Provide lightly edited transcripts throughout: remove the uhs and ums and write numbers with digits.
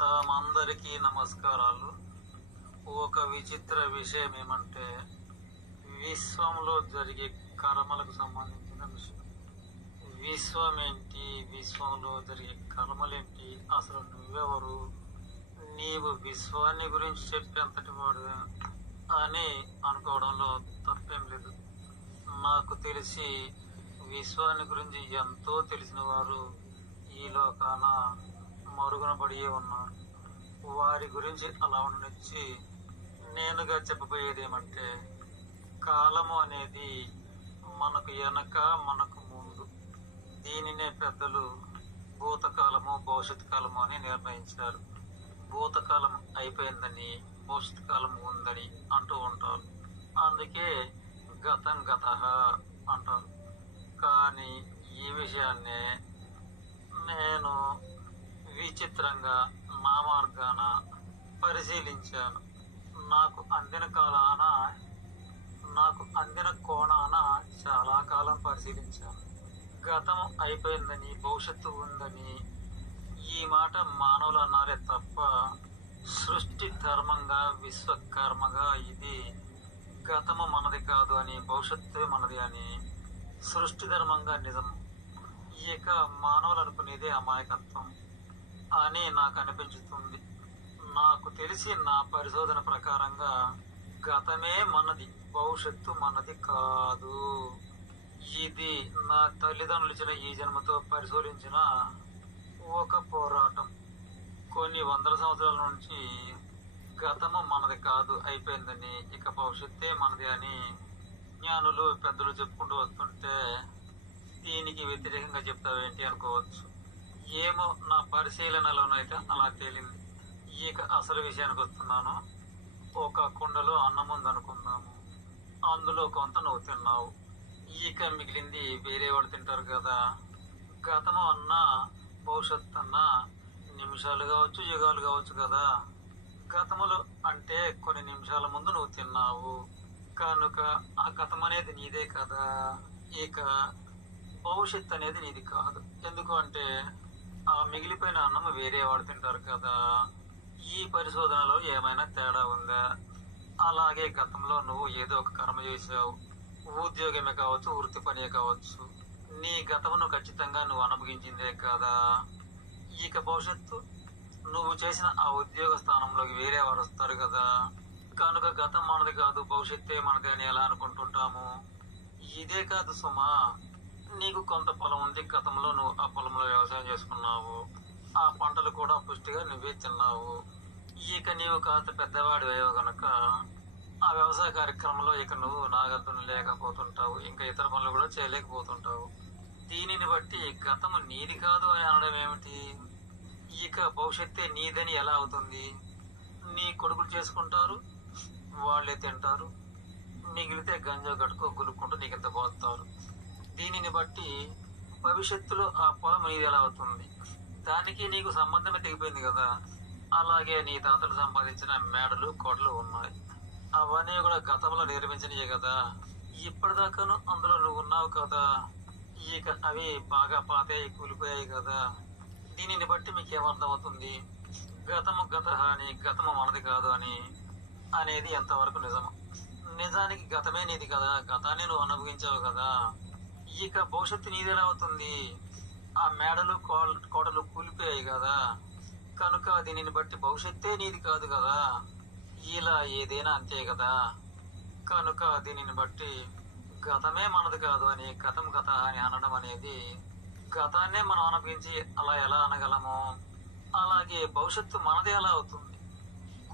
తామందరికీ నమస్కారాలు. ఒక విచిత్ర విషయం ఏమంటే, విశ్వంలో జరిగే కర్మలకు సంబంధించిన విషయం. విశ్వం ఏంటి, విశ్వంలో జరిగే కర్మలేంటి, అసలు నువ్వెవరు, నీవు విశ్వాన్ని గురించి చెప్పేంతటి వాడు అని అనుకోవడంలో తప్పేం లేదు. నాకు తెలిసి విశ్వాన్ని గురించి ఎంతో తెలిసిన వారు ఈ లోకాన మరుగున పడి ఉన్నారు. వారి గురించి అలా ఉండనిచ్చి నేనుగా చెప్పబోయేది ఏమంటే, కాలము అనేది మనకు వెనక మనకు ముందు. దీనినే పెద్దలు భూతకాలము భవిష్యత్ కాలము అని నిర్ణయించారు. భూతకాలం అయిపోయిందని భవిష్యత్ కాలం ఉందని అంటూ ఉంటారు. అందుకే గతం గతః అంటారు. కానీ ఈ విషయాన్నే నేను విచిత్రంగా నా మార్గాన పరిశీలించాను. నాకు అందిన కోణాన చాలా కాలం పరిశీలించాను. గతం అయిపోయిందని భవిష్యత్తు ఉందని ఈ మాట మానవులు అన్నారే తప్ప, సృష్టి ధర్మంగా విశ్వకర్మగా ఇది గతము మనది కాదు అని, భవిష్యత్తు మనది అని సృష్టి ధర్మంగా నిజం. ఇక మానవులు అనుకునేదే అమాయకత్వం అని నాకు అనిపించుతుంది. నాకు తెలిసి నా పరిశోధన ప్రకారంగా గతమే మనది, భవిష్యత్తు మనది కాదు. ఇది నా తల్లిదండ్రులు ఇచ్చిన ఈ జన్మతో పరిశోధించిన ఒక పోరాటం. కొన్ని వందల సంవత్సరాల నుంచి గతము మనది కాదు అయిపోయిందని, ఇక భవిష్యత్తే మనది అని జ్ఞానులు పెద్దలు చెప్పుకుంటూ వస్తుంటే, దీనికి వ్యతిరేకంగా చెప్తావేంటి అనుకోవచ్చు. ఏమో, నా పరిశీలనలోనైతే అలా తేలింది. ఇక అసలు విషయానికి వస్తున్నాను. ఒక కుండలో అన్నం ఉందనుకుందాము. అందులో కొంత నువ్వు తిన్నావు, ఇక మిగిలింది వేరే వాళ్ళు తింటారు కదా. గతము అన్నా భవిష్యత్తు అన్నా నిమిషాలు కావచ్చు, యుగాలు కావచ్చు కదా. గతములు అంటే కొన్ని నిమిషాల ముందు నువ్వు తిన్నావు కనుక ఆ గతం అనేది నీదే కదా. ఇక భవిష్యత్తు అనేది నీది కాదు. ఎందుకు అంటే ఆ మిగిలిపోయిన అన్నం వేరే వాడు తింటారు కదా. ఈ పరిశోధనలో ఏమైనా తేడా ఉందా? అలాగే గతంలో నువ్వు ఏదో ఒక కర్మ చేసావు, ఉద్యోగమే కావచ్చు, వృత్తి పనే కావచ్చు. నీ గతమును ఖచ్చితంగా నువ్వు అనుభవించిందే కదా. ఇక భవిష్యత్తు నువ్వు చేసిన ఆ ఉద్యోగ స్థానంలోకి వేరే వారు వస్తారు కదా. కనుక గతం మనది కాదు, భవిష్యత్తే మనది అని ఎలా అనుకుంటుంటాము. ఇదే కాదు సుమా, నీకు కొంత పొలం ఉంది. గతంలో నువ్వు ఆ పొలంలో వ్యవసాయం చేసుకున్నావు, ఆ పంటలు కూడా పుష్టిగా నువ్వే తిన్నావు. ఇక నీవు కాస్త పెద్దవాడు అయ్యావు కనుక ఆ వ్యవసాయ కార్యక్రమంలో ఇక నువ్వు నాగద్దును లేకపోతుంటావు, ఇంకా ఇతర పనులు కూడా చేయలేకపోతుంటావు. దీనిని బట్టి గతము నీది కాదు అని అనడం ఏమిటి? ఇక భవిష్యత్తే నీదని ఎలా అవుతుంది? నీ కొడుకులు చేసుకుంటారు, వాళ్ళే తింటారు, మిగిలితే గంజా గట్టుకో గులుక్కుంటూ నీకింత పోతారు. దీనిని బట్టి భవిష్యత్తులో ఆ పొలం నీది ఎలా అవుతుంది? దానికి నీకు సంబంధమే తెగిపోయింది కదా. అలాగే నీ తాతలు సంపాదించిన మేడలు కోటలు ఉన్నాయి, అవన్నీ కూడా గతంలో నిర్మించినయే కదా. ఇప్పటిదాకాను అందులో నువ్వు ఉన్నావు కదా. ఇక అవి బాగా పాతయ్యాయి, కూలిపోయాయి కదా. దీనిని బట్టి మీకు ఏమర్థమవుతుంది? గతము గత అని, గతము మనది కాదు అని అనేది ఎంతవరకు నిజము? నిజానికి గతమే నీది కదా, గతాన్ని నువ్వు అనుభవించావు కదా. ఇక భవిష్యత్తు నీది ఎలా అవుతుంది? ఆ మేడలు కోటలు కూలిపోయాయి కదా. కనుక దీనిని బట్టి భవిష్యత్తే నీది కాదు కదా. ఇలా ఏదైనా అంతే కదా. కనుక దీనిని బట్టి గతమే మనది కాదు అని, గతం గత అని అనడం అనేది, గతాన్నే మనం అనుభవించి అలా ఎలా అనగలము? అలాగే భవిష్యత్తు మనది ఎలా అవుతుంది?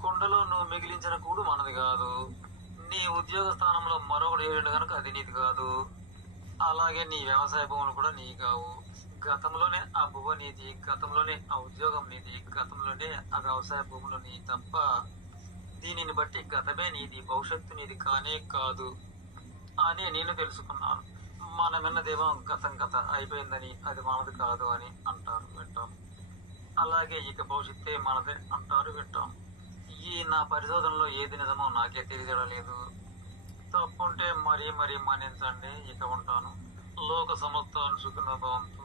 కుండలో నువ్వు మిగిలించిన కూడు మనది కాదు. నీ ఉద్యోగ స్థానంలో మరొకడు ఏడు కనుక అది నీది కాదు. అలాగే నీ వ్యవసాయ భూములు కూడా నీ కావు. గతంలోనే ఆ భూమి నీది, గతంలోనే ఆ ఉద్యోగం నీది, గతంలోనే ఆ వ్యవసాయ భూములు నీ తప్ప దీనిని బట్టి గతమే నీది, భవిష్యత్తు నీది కానే కాదు అని నేను తెలుసుకున్నాను. మనం విన్నదేమో గతం గత అయిపోయిందని, అది మనది కాదు అని అంటారు, వింటాం. అలాగే ఇక భవిష్యత్తే మనదే అంటారు, వింటాం. ఈ నా పరిశోధనలో ఏది నిజమో నాకే తెలియజేయలేదు. తప్పుంటే మరీ మరీ మన్నించండి. ఇక ఉంటాను. లోక సమస్తాన్ని సుఖినో భవంతు.